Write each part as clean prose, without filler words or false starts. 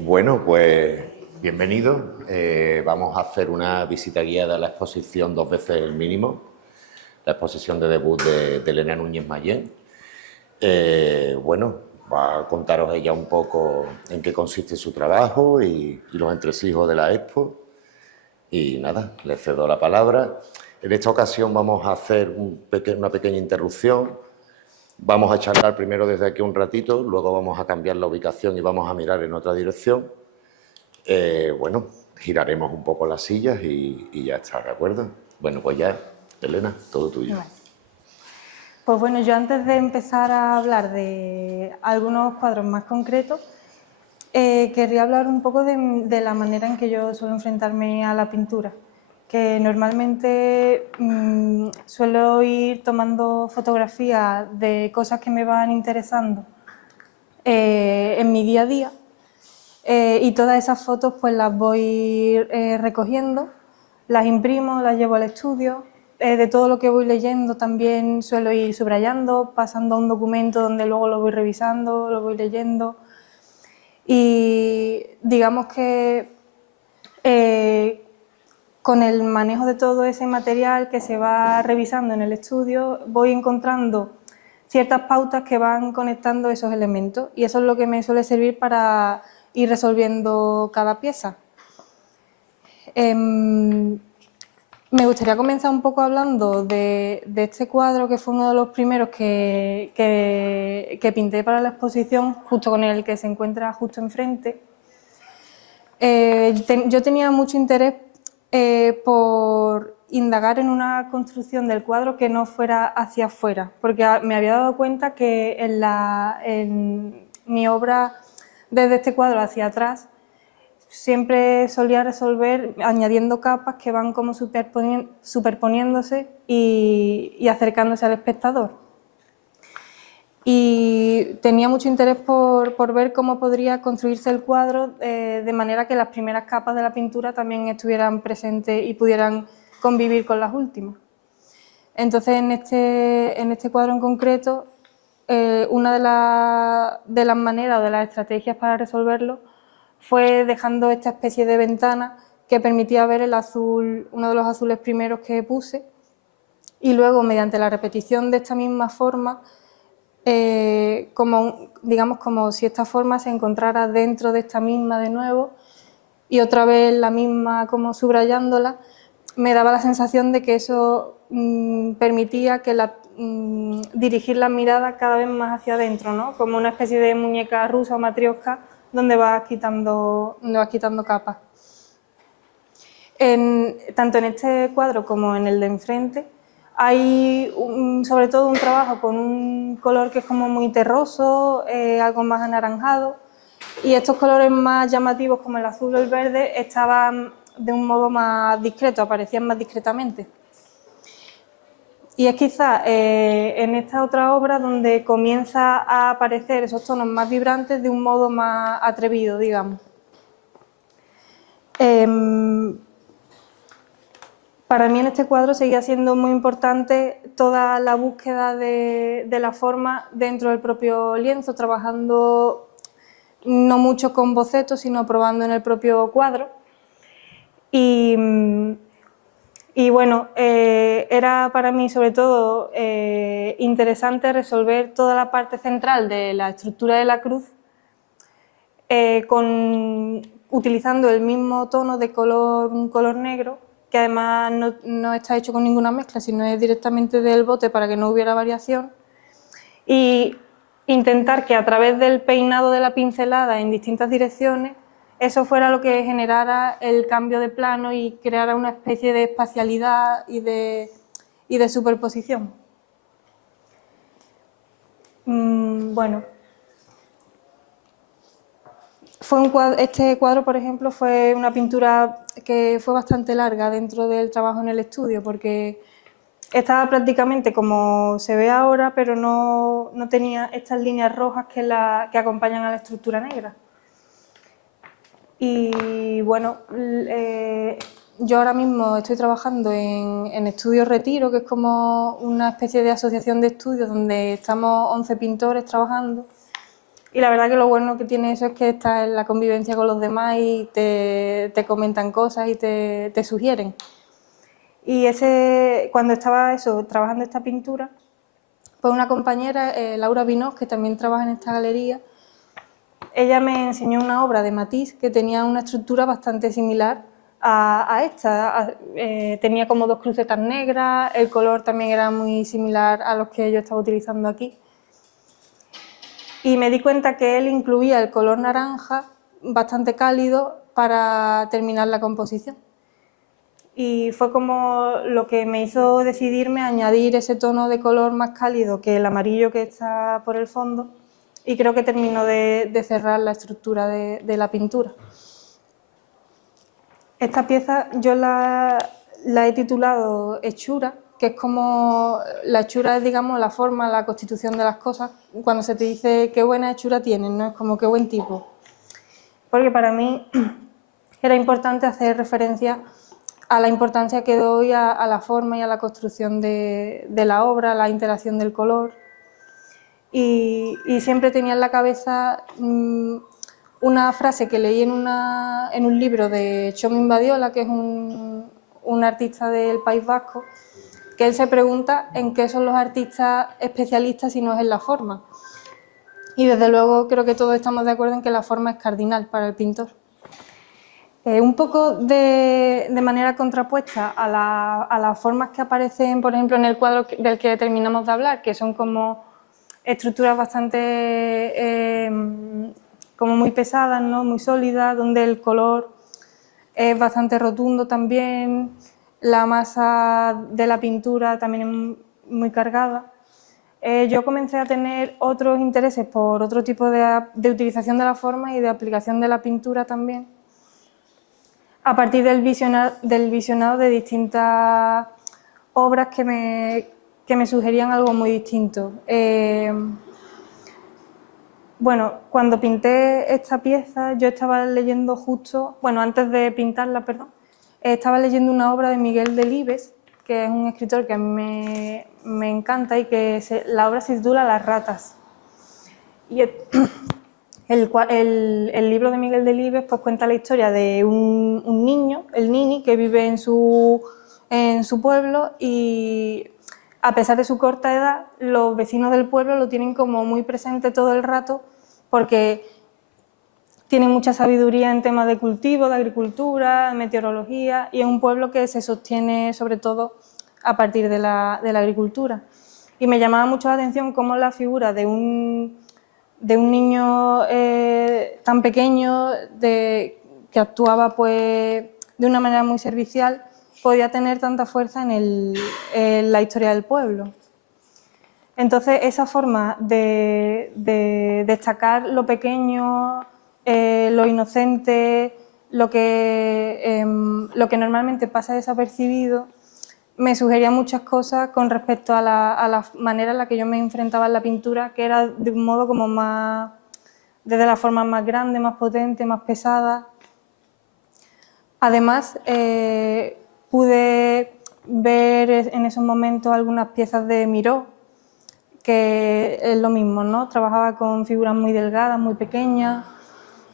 Bueno, pues bienvenido. Vamos a hacer una visita guiada a la exposición Dos veces el mínimo, la exposición de debut de Elena Núñez Mayén. Bueno, va a contaros ella un poco en qué consiste su trabajo y los entresijos de la expo. Y nada, le cedo la palabra. En esta ocasión vamos a hacer una pequeña interrupción. Vamos a charlar primero desde aquí un ratito, luego vamos a cambiar la ubicación y vamos a mirar en otra dirección. Bueno, giraremos un poco las sillas y ya está, ¿de acuerdo? Bueno, pues ya, Elena, todo tuyo. Vale. Pues bueno, yo antes de empezar a hablar de algunos cuadros más concretos, querría hablar un poco de la manera en que yo suelo enfrentarme a la pintura, que normalmente suelo ir tomando fotografías de cosas que me van interesando en mi día a día, y todas esas fotos pues las voy recogiendo, las imprimo, las llevo al estudio. De todo lo que voy leyendo también suelo ir subrayando, pasando a un documento donde luego lo voy revisando, lo voy leyendo. Y digamos que con el manejo de todo ese material que se va revisando en el estudio, voy encontrando ciertas pautas que van conectando esos elementos, y eso es lo que me suele servir para ir resolviendo cada pieza. Me gustaría comenzar un poco hablando de este cuadro, que fue uno de los primeros que pinté para la exposición, justo con el que se encuentra justo enfrente. Yo tenía mucho interés por indagar en una construcción del cuadro que no fuera hacia afuera, porque me había dado cuenta que en mi obra, desde este cuadro hacia atrás, siempre solía resolver añadiendo capas que van como superponiéndose y acercándose al espectador. Y tenía mucho interés por ver cómo podría construirse el cuadro de manera que las primeras capas de la pintura también estuvieran presentes y pudieran convivir con las últimas. Entonces, en este cuadro en concreto, una de las maneras o de las estrategias para resolverlo fue dejando esta especie de ventana que permitía ver el azul, uno de los azules primeros que puse, y luego, mediante la repetición de esta misma forma, como si esta forma se encontrara dentro de esta misma de nuevo, y otra vez la misma como subrayándola, me daba la sensación de que eso permitía que dirigir la mirada cada vez más hacia adentro, ¿no? Como una especie de muñeca rusa o matrioska donde vas quitando capas. Tanto en este cuadro como en el de enfrente hay sobre todo un trabajo con un color que es como muy terroso, algo más anaranjado, y estos colores más llamativos como el azul o el verde estaban de un modo más discreto, aparecían más discretamente. Y es quizás en esta otra obra donde comienza a aparecer esos tonos más vibrantes de un modo más atrevido, digamos. Para mí en este cuadro seguía siendo muy importante toda la búsqueda de la forma dentro del propio lienzo, trabajando no mucho con bocetos, sino probando en el propio cuadro. Y bueno, era para mí sobre todo interesante resolver toda la parte central de la estructura de la cruz utilizando el mismo tono de un color negro, que además no está hecho con ninguna mezcla, sino es directamente del bote para que no hubiera variación, y intentar que a través del peinado de la pincelada en distintas direcciones eso fuera lo que generara el cambio de plano y creara una especie de espacialidad y de superposición. Bueno, este cuadro, por ejemplo, fue una pintura que fue bastante larga dentro del trabajo en el estudio, porque estaba prácticamente como se ve ahora, pero no tenía estas líneas rojas que acompañan a la estructura negra. Y bueno, yo ahora mismo estoy trabajando en Estudio Retiro, que es como una especie de asociación de estudios donde estamos 11 pintores trabajando. Y la verdad que lo bueno que tiene eso es que estás en la convivencia con los demás y te comentan cosas y te sugieren. Y cuando estaba trabajando esta pintura, pues una compañera, Laura Vinós, que también trabaja en esta galería, ella me enseñó una obra de Matisse que tenía una estructura bastante similar a esta. Tenía como 2 crucetas negras, el color también era muy similar a los que yo estaba utilizando aquí. Y me di cuenta que él incluía el color naranja bastante cálido para terminar la composición. Y fue como lo que me hizo decidirme a añadir ese tono de color más cálido que el amarillo que está por el fondo, y creo que terminó de cerrar la estructura de la pintura. Esta pieza yo la he titulado Hechura, que es como, la hechura es, digamos, la forma, la constitución de las cosas. Cuando se te dice qué buena hechura tienes, ¿no? Es como qué buen tipo. Porque para mí era importante hacer referencia a la importancia que doy a la forma y a la construcción de la obra, a la interacción del color. Y siempre tenía en la cabeza una frase que leí en un libro de Txomin Badiola, que es un artista del País Vasco, que él se pregunta en qué son los artistas especialistas si no es en la forma. Y desde luego creo que todos estamos de acuerdo en que la forma es cardinal para el pintor. Un poco de manera contrapuesta a las formas que aparecen, por ejemplo, en el cuadro del que terminamos de hablar, que son como estructuras bastante como muy pesadas, ¿no? Muy sólidas, donde el color es bastante rotundo también, la masa de la pintura también es muy cargada. Yo comencé a tener otros intereses por otro tipo de utilización de la forma y de aplicación de la pintura también, a partir del visionado de distintas obras que me sugerían algo muy distinto. Bueno, cuando pinté esta pieza, yo estaba leyendo antes de pintarla, perdón, estaba leyendo una obra de Miguel Delibes, que es un escritor que a mí me encanta, y que la obra se titula Las ratas. Y el libro de Miguel Delibes pues cuenta la historia de un niño, el Nini, que vive en su pueblo, y a pesar de su corta edad, los vecinos del pueblo lo tienen como muy presente todo el rato, porque tiene mucha sabiduría en temas de cultivo, de agricultura, de meteorología, y es un pueblo que se sostiene sobre todo a partir de la agricultura. Y me llamaba mucho la atención cómo la figura de un niño tan pequeño, que actuaba pues de una manera muy servicial, podía tener tanta fuerza en la historia del pueblo. Entonces, esa forma de destacar lo pequeño, lo inocente, lo que normalmente pasa desapercibido, me sugería muchas cosas con respecto a la manera en la que yo me enfrentaba en la pintura, que era de un modo como más, desde la forma más grande, más potente, más pesada. Además, pude ver en esos momentos algunas piezas de Miró, que es lo mismo, ¿no? Trabajaba con figuras muy delgadas, muy pequeñas,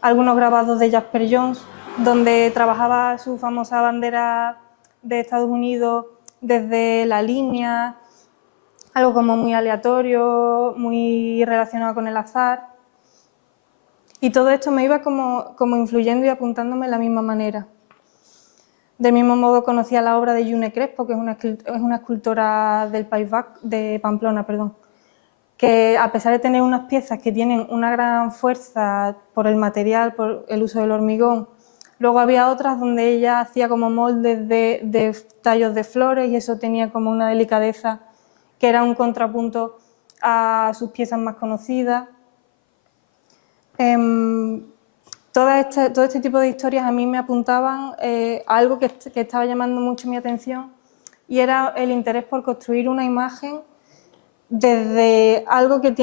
algunos grabados de Jasper Johns, donde trabajaba su famosa bandera de Estados Unidos desde la línea, algo como muy aleatorio, muy relacionado con el azar. Y todo esto me iba como influyendo y apuntándome de la misma manera. Del mismo modo conocía la obra de June Crespo, que es una escultora del País Vasco, de Pamplona, perdón, que a pesar de tener unas piezas que tienen una gran fuerza por el material, por el uso del hormigón, luego había otras donde ella hacía como moldes de tallos de flores, y eso tenía como una delicadeza que era un contrapunto a sus piezas más conocidas. Todo este tipo de historias a mí me apuntaban a algo que estaba llamando mucho mi atención, y era el interés por construir una imagen desde algo que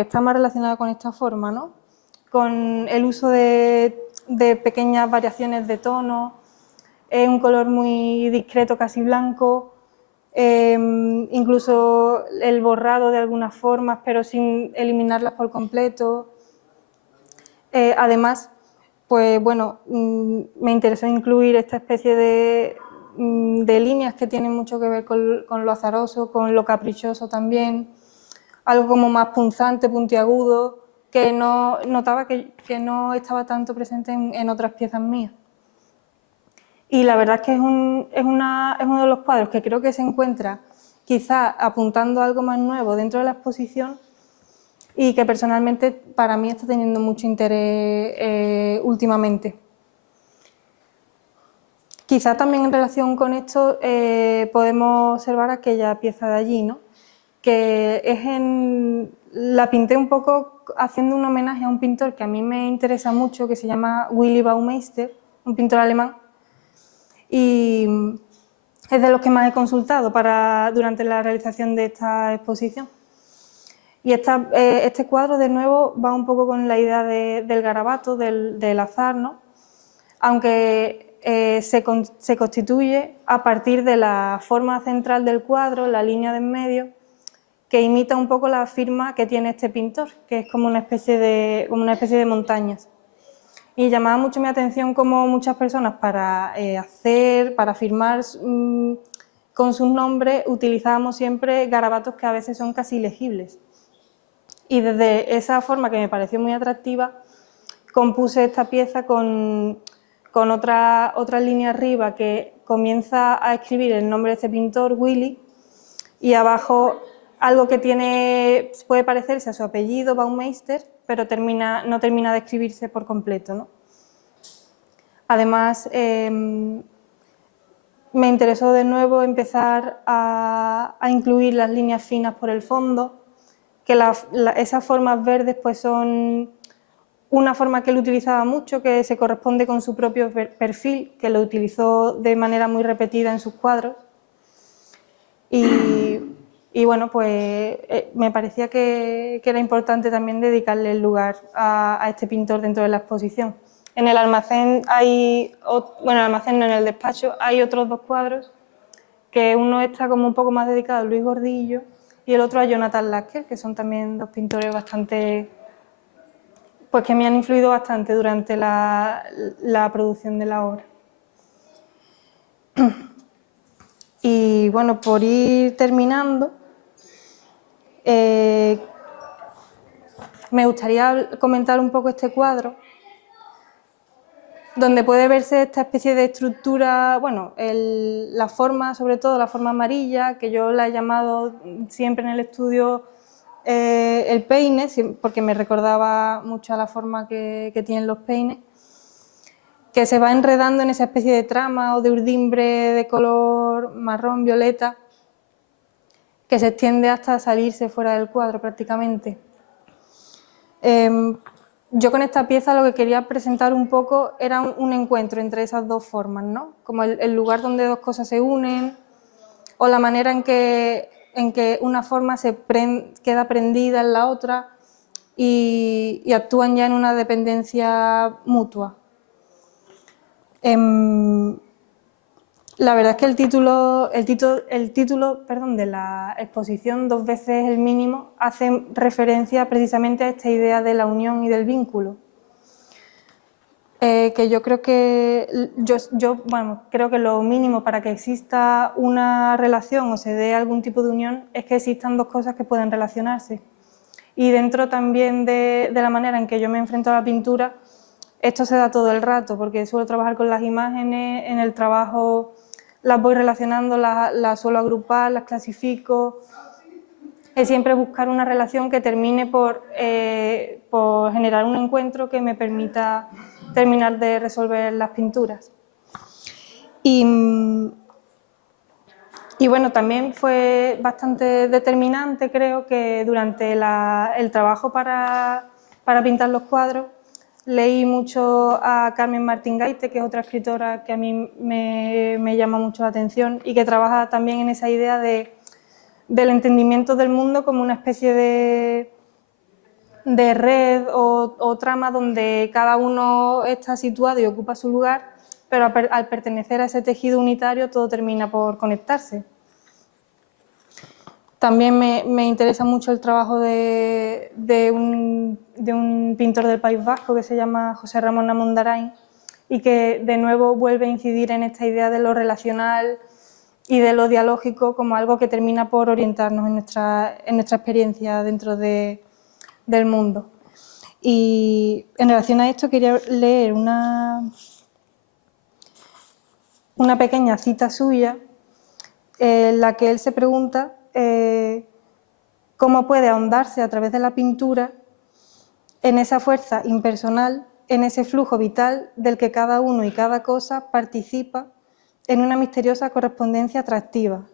está más relacionado con esta forma, ¿no? Con el uso de pequeñas variaciones de tono, un color muy discreto, casi blanco, incluso el borrado de algunas formas, pero sin eliminarlas por completo. Además, pues bueno, me interesó incluir esta especie de líneas que tienen mucho que ver con lo azaroso, con lo caprichoso también, algo como más punzante, puntiagudo, que no notaba que no estaba tanto presente en otras piezas mías. Y la verdad es que es uno de los cuadros que creo que se encuentra quizá apuntando a algo más nuevo dentro de la exposición y que personalmente para mí está teniendo mucho interés últimamente. Quizá también en relación con esto podemos observar aquella pieza de allí, ¿no? Que la pinté un poco haciendo un homenaje a un pintor que a mí me interesa mucho, que se llama Willy Baumeister, un pintor alemán, y es de los que más he consultado durante la realización de esta exposición. Y este cuadro, de nuevo, va un poco con la idea del garabato, del azar, ¿no? Aunque se constituye a partir de la forma central del cuadro, la línea de en medio, que imita un poco la firma que tiene este pintor, que es como una especie de montañas. Y llamaba mucho mi atención cómo muchas personas para firmar con sus nombres utilizábamos siempre garabatos que a veces son casi ilegibles. Y desde esa forma, que me pareció muy atractiva, compuse esta pieza con otra línea arriba que comienza a escribir el nombre de este pintor, Willy, y abajo algo que puede parecerse a su apellido, Baumeister, pero no termina de escribirse por completo, ¿no? Además, me interesó de nuevo empezar a incluir las líneas finas por el fondo, que esas formas verdes pues son una forma que él utilizaba mucho, que se corresponde con su propio perfil, que lo utilizó de manera muy repetida en sus cuadros. Y bueno, pues me parecía que era importante también dedicarle el lugar a este pintor dentro de la exposición. En el almacén en el despacho hay otros dos cuadros, que uno está como un poco más dedicado a Luis Gordillo y el otro a Jonathan Lasker, que son también dos pintores pues que me han influido bastante durante la producción de la obra. Y bueno, por ir terminando, me gustaría comentar un poco este cuadro, donde puede verse esta especie de estructura, bueno, la forma, sobre todo la forma amarilla, que yo la he llamado siempre en el estudio el peine, porque me recordaba mucho a la forma que tienen los peines, que se va enredando en esa especie de trama o de urdimbre de color marrón, violeta, que se extiende hasta salirse fuera del cuadro prácticamente. Yo con esta pieza lo que quería presentar un poco era un encuentro entre esas dos formas, ¿no? Como el lugar donde dos cosas se unen, o la manera en que una forma queda prendida en la otra y actúan ya en una dependencia mutua. La verdad es que el título de la exposición, Dos veces el mínimo, hace referencia precisamente a esta idea de la unión y del vínculo. Que yo creo que creo que lo mínimo para que exista una relación o se dé algún tipo de unión es que existan dos cosas que pueden relacionarse. Y dentro también de la manera en que yo me enfrento a la pintura, esto se da todo el rato, porque suelo trabajar con las imágenes, en el trabajo las voy relacionando, las suelo agrupar, las clasifico. Es siempre buscar una relación que termine por generar un encuentro que me permita terminar de resolver las pinturas. Y bueno, también fue bastante determinante, creo, que durante el trabajo para pintar los cuadros leí mucho a Carmen Martín Gaite, que es otra escritora que a mí me llama mucho la atención y que trabaja también en esa idea del entendimiento del mundo como una especie de red o trama donde cada uno está situado y ocupa su lugar, pero al pertenecer a ese tejido unitario todo termina por conectarse. También me interesa mucho el trabajo de un pintor del País Vasco que se llama José Ramón Amondarain y que de nuevo vuelve a incidir en esta idea de lo relacional y de lo dialógico como algo que termina por orientarnos en nuestra experiencia dentro del mundo. Y en relación a esto quería leer una pequeña cita suya en la que él se pregunta cómo puede ahondarse a través de la pintura en esa fuerza impersonal, en ese flujo vital del que cada uno y cada cosa participa en una misteriosa correspondencia atractiva.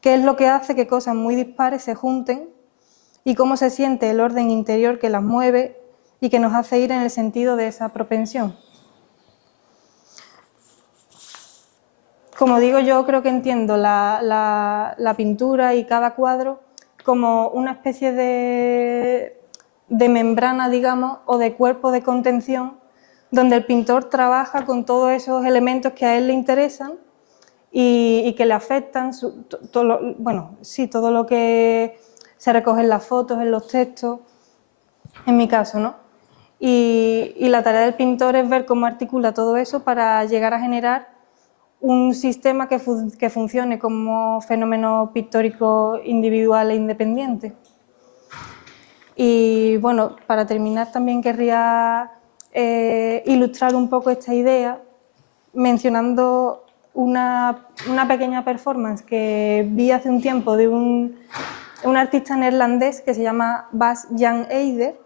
¿Qué es lo que hace que cosas muy dispares se junten y cómo se siente el orden interior que las mueve y que nos hace ir en el sentido de esa propensión? Como digo, yo creo que entiendo la pintura y cada cuadro como una especie de membrana, digamos, o de cuerpo de contención, donde el pintor trabaja con todos esos elementos que a él le interesan y que le afectan, todo lo que se recoge en las fotos, en los textos, en mi caso, ¿no? Y la tarea del pintor es ver cómo articula todo eso para llegar a generar un sistema que funcione como fenómeno pictórico individual e independiente. Y bueno, para terminar también querría ilustrar un poco esta idea mencionando una pequeña performance que vi hace un tiempo de un artista neerlandés que se llama Bas Jan Eyder,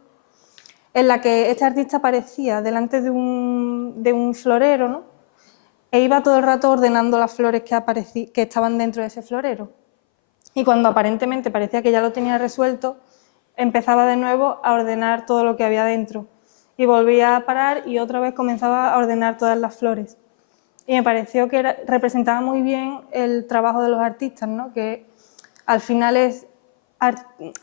en la que este artista aparecía delante de un florero, ¿no? E iba todo el rato ordenando las flores que estaban dentro de ese florero. Y cuando aparentemente parecía que ya lo tenía resuelto, empezaba de nuevo a ordenar todo lo que había dentro. Y volvía a parar y otra vez comenzaba a ordenar todas las flores. Y me pareció que representaba muy bien el trabajo de los artistas, ¿no? Que al final es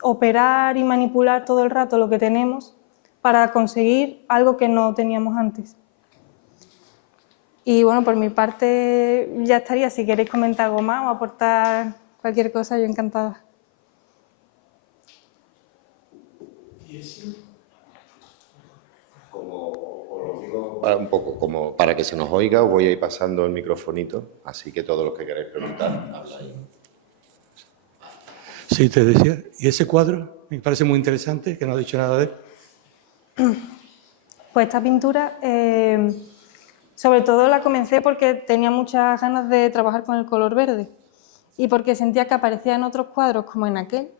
operar y manipular todo el rato lo que tenemos para conseguir algo que no teníamos antes. Y bueno, por mi parte ya estaría. Si queréis comentar algo más o aportar cualquier cosa, yo encantada. ¿Y eso? Os lo digo un poco, como para que se nos oiga, os voy a ir pasando el microfonito, así que todos los que queráis preguntar, habláis. Sí, te decía, y ese cuadro me parece muy interesante, que no ha dicho nada de él. Pues esta pintura, sobre todo la comencé porque tenía muchas ganas de trabajar con el color verde y porque sentía que aparecía en otros cuadros como en aquel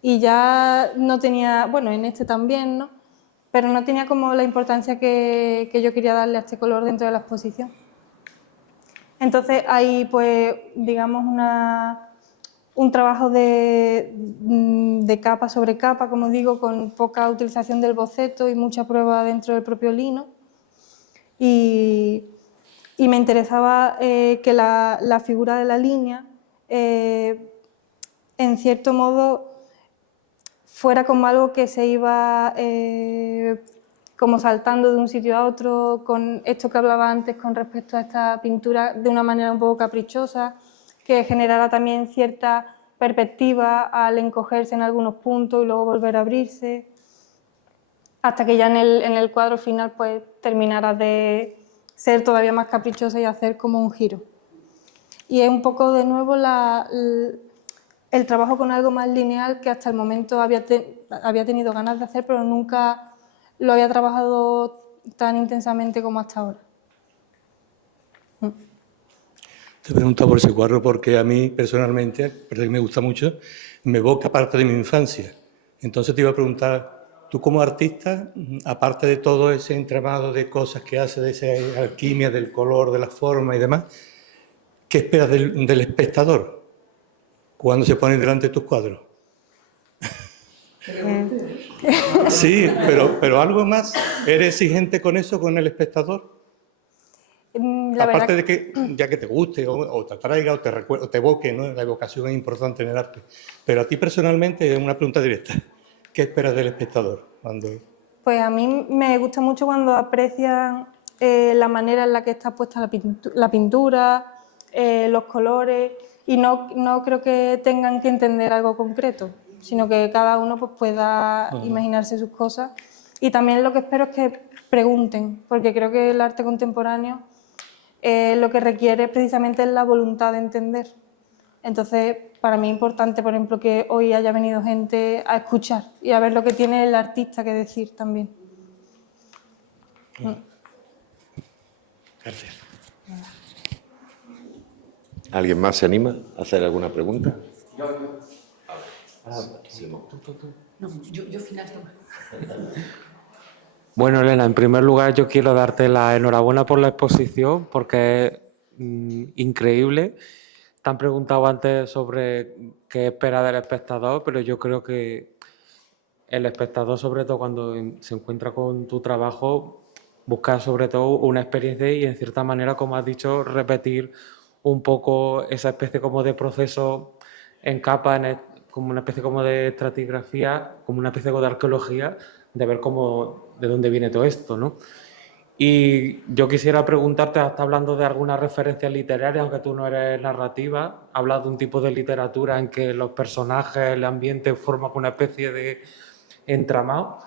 y ya no tenía, bueno, en este también, ¿no? Pero no tenía como la importancia que yo quería darle a este color dentro de la exposición. Entonces hay, pues, digamos, un trabajo de capa sobre capa, como digo, con poca utilización del boceto y mucha prueba dentro del propio lino. Y me interesaba que la figura de la línea, en cierto modo, fuera como algo que se iba como saltando de un sitio a otro, con esto que hablaba antes con respecto a esta pintura de una manera un poco caprichosa, que generara también cierta perspectiva al encogerse en algunos puntos y luego volver a abrirse, hasta que ya en el cuadro final pues terminara de ser todavía más caprichosa y hacer como un giro. Y es un poco de nuevo el trabajo con algo más lineal que hasta el momento había tenido ganas de hacer, pero nunca lo había trabajado tan intensamente como hasta ahora. Te pregunto por ese cuadro porque a mí personalmente, porque me gusta mucho, me evoca parte de mi infancia. Entonces te iba a preguntar, tú como artista, aparte de todo ese entramado de cosas que hace, de esa alquimia del color, de la forma y demás, ¿qué esperas del espectador cuando se pone delante de tus cuadros? Sí, pero algo más. ¿Eres exigente con eso, con el espectador? Aparte de que ya que te guste o te atraiga o te evoque, ¿no? La evocación es importante en el arte. Pero a ti personalmente, es una pregunta directa. ¿Qué esperas del espectador? Pues a mí me gusta mucho cuando aprecian la manera en la que está puesta la pintura, los colores y no creo que tengan que entender algo concreto, sino que cada uno pues, pueda imaginarse sus cosas. Y también lo que espero es que pregunten, porque creo que el arte contemporáneo lo que requiere precisamente es la voluntad de entender. Entonces, para mí es importante, por ejemplo, que hoy haya venido gente a escuchar y a ver lo que tiene el artista que decir también. Gracias. ¿Alguien más se anima a hacer alguna pregunta? No, yo final, toma. Bueno, Elena, en primer lugar yo quiero darte la enhorabuena por la exposición porque es increíble. Te han preguntado antes sobre qué espera del espectador, pero yo creo que el espectador, sobre todo cuando se encuentra con tu trabajo, busca sobre todo una experiencia y en cierta manera, como has dicho, repetir un poco esa especie como de proceso en capa, como una especie como de estratigrafía, como una especie como de arqueología, de ver cómo, de dónde viene todo esto, ¿no? Y yo quisiera preguntarte, hasta hablando de algunas referencias literarias, aunque tú no eres narrativa, hablas de un tipo de literatura en que los personajes, el ambiente forman una especie de entramado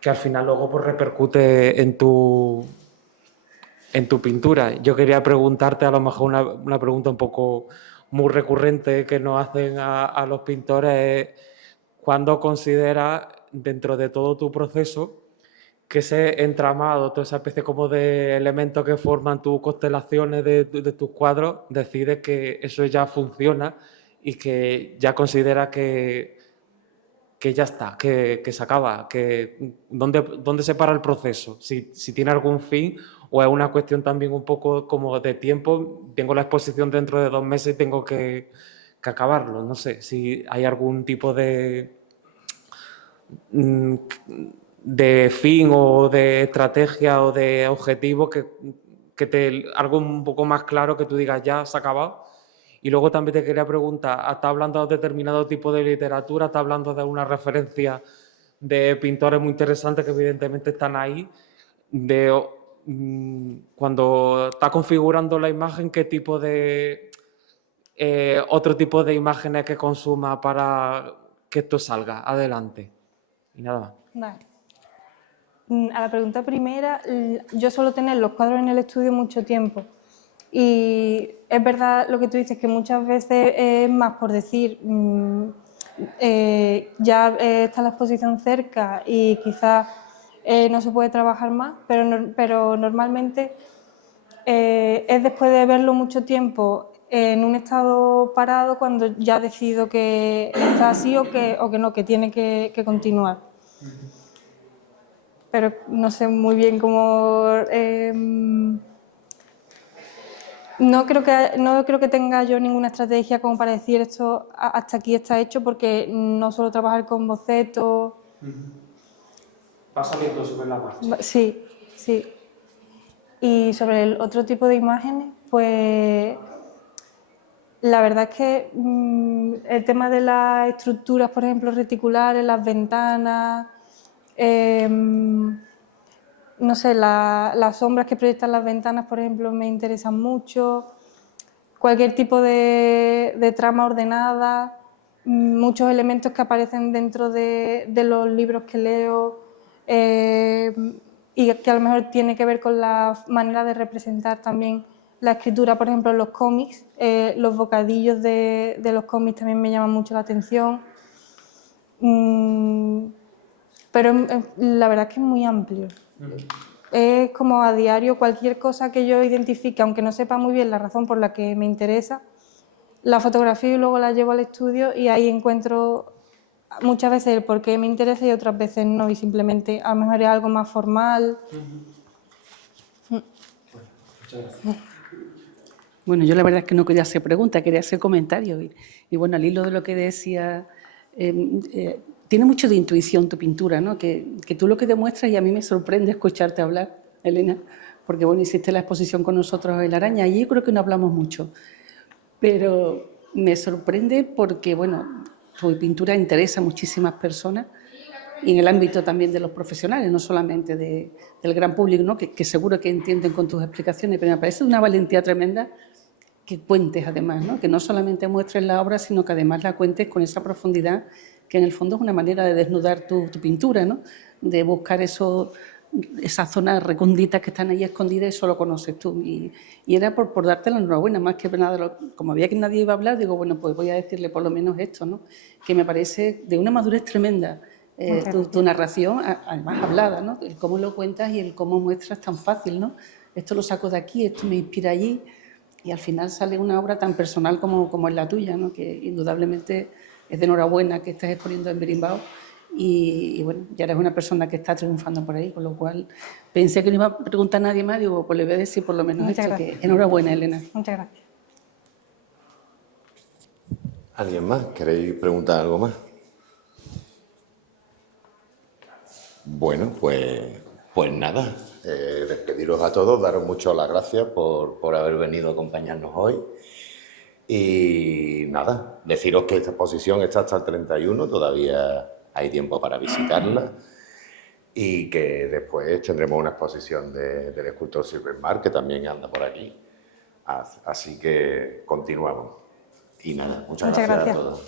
que al final luego pues repercute en tu pintura. Yo quería preguntarte a lo mejor una pregunta un poco muy recurrente que nos hacen a los pintores, ¿cuándo consideras dentro de todo tu proceso que ese entramado, toda esa especie como de elementos que forman tus constelaciones de tus cuadros, decides que eso ya funciona y que ya consideras que ya está, que se acaba, que ¿dónde se para el proceso? Si tiene algún fin o es una cuestión también un poco como de tiempo, tengo la exposición dentro de 2 meses y tengo que acabarlo. No sé si hay algún tipo de fin o de estrategia o de objetivo algo un poco más claro que tú digas ya se ha acabado. Y luego también te quería preguntar, ¿estás hablando de determinado tipo de literatura? ¿Estás hablando de una referencia de pintores muy interesantes que evidentemente están ahí? Cuando estás configurando la imagen, ¿qué tipo de otro tipo de imágenes que consuma para que esto salga adelante? Y nada más. Vale. A la pregunta primera, yo suelo tener los cuadros en el estudio mucho tiempo y es verdad lo que tú dices, que muchas veces es más por decir, ya está la exposición cerca y quizás no se puede trabajar más, pero normalmente es después de verlo mucho tiempo en un estado parado cuando ya decido que está así o que no, que tiene que continuar. Pero no sé muy bien cómo... no creo que tenga yo ninguna estrategia como para decir esto hasta aquí está hecho, porque no suelo trabajar con bocetos. Va saliendo sobre la marcha. Sí, sí. Y sobre el otro tipo de imágenes, pues la verdad es que el tema de las estructuras, por ejemplo, reticulares, las ventanas, no sé, las sombras que proyectan las ventanas, por ejemplo, me interesan mucho. Cualquier tipo de trama ordenada, muchos elementos que aparecen dentro de los libros que leo y que a lo mejor tiene que ver con la manera de representar también la escritura, por ejemplo, en los cómics. Los bocadillos de los cómics también me llaman mucho la atención. Pero la verdad es que es muy amplio. Es como a diario cualquier cosa que yo identifique, aunque no sepa muy bien la razón por la que me interesa, la fotografío y luego la llevo al estudio y ahí encuentro muchas veces el por qué me interesa y otras veces no, y simplemente a lo mejor es algo más formal. Bueno, yo la verdad es que no quería hacer preguntas, quería hacer comentarios. Y bueno, al hilo de lo que decía, tiene mucho de intuición tu pintura, ¿no? Que tú lo que demuestras, y a mí me sorprende escucharte hablar, Elena, porque bueno, hiciste la exposición con nosotros en La Araña, y yo creo que no hablamos mucho. Pero me sorprende porque, bueno, tu pintura interesa a muchísimas personas y en el ámbito también de los profesionales, no solamente del gran público, ¿no? que seguro que entienden con tus explicaciones, pero me parece una valentía tremenda que cuentes además, ¿no? Que no solamente muestres la obra, sino que además la cuentes con esa profundidad, que en el fondo es una manera de desnudar tu pintura, ¿no? De buscar esas zonas recónditas que están ahí escondidas y solo conoces tú. Y era por darte la enhorabuena, más que nada, como veía que nadie iba a hablar, digo, bueno, pues voy a decirle por lo menos esto, ¿no? Que me parece de una madurez tremenda. Tu narración, además hablada, ¿no? El cómo lo cuentas y el cómo muestras tan fácil, ¿no? Esto lo saco de aquí, esto me inspira allí, y al final sale una obra tan personal como es la tuya, ¿no? Que indudablemente es de enhorabuena que estés exponiendo en Berimbau y bueno, ya eres una persona que está triunfando por ahí, con lo cual pensé que no iba a preguntar a nadie más, digo, pues le voy a decir por lo menos Muchas esto, gracias. que enhorabuena, Elena. Muchas gracias. ¿Alguien más? ¿Queréis preguntar algo más? Bueno, pues nada, despediros a todos, daros mucho las gracias por haber venido a acompañarnos hoy. Y nada, deciros que esta exposición está hasta el 31, todavía hay tiempo para visitarla. Y que después tendremos una exposición del escultor Silver Mar, que también anda por aquí. Así que continuamos. Y nada, muchas gracias a todos.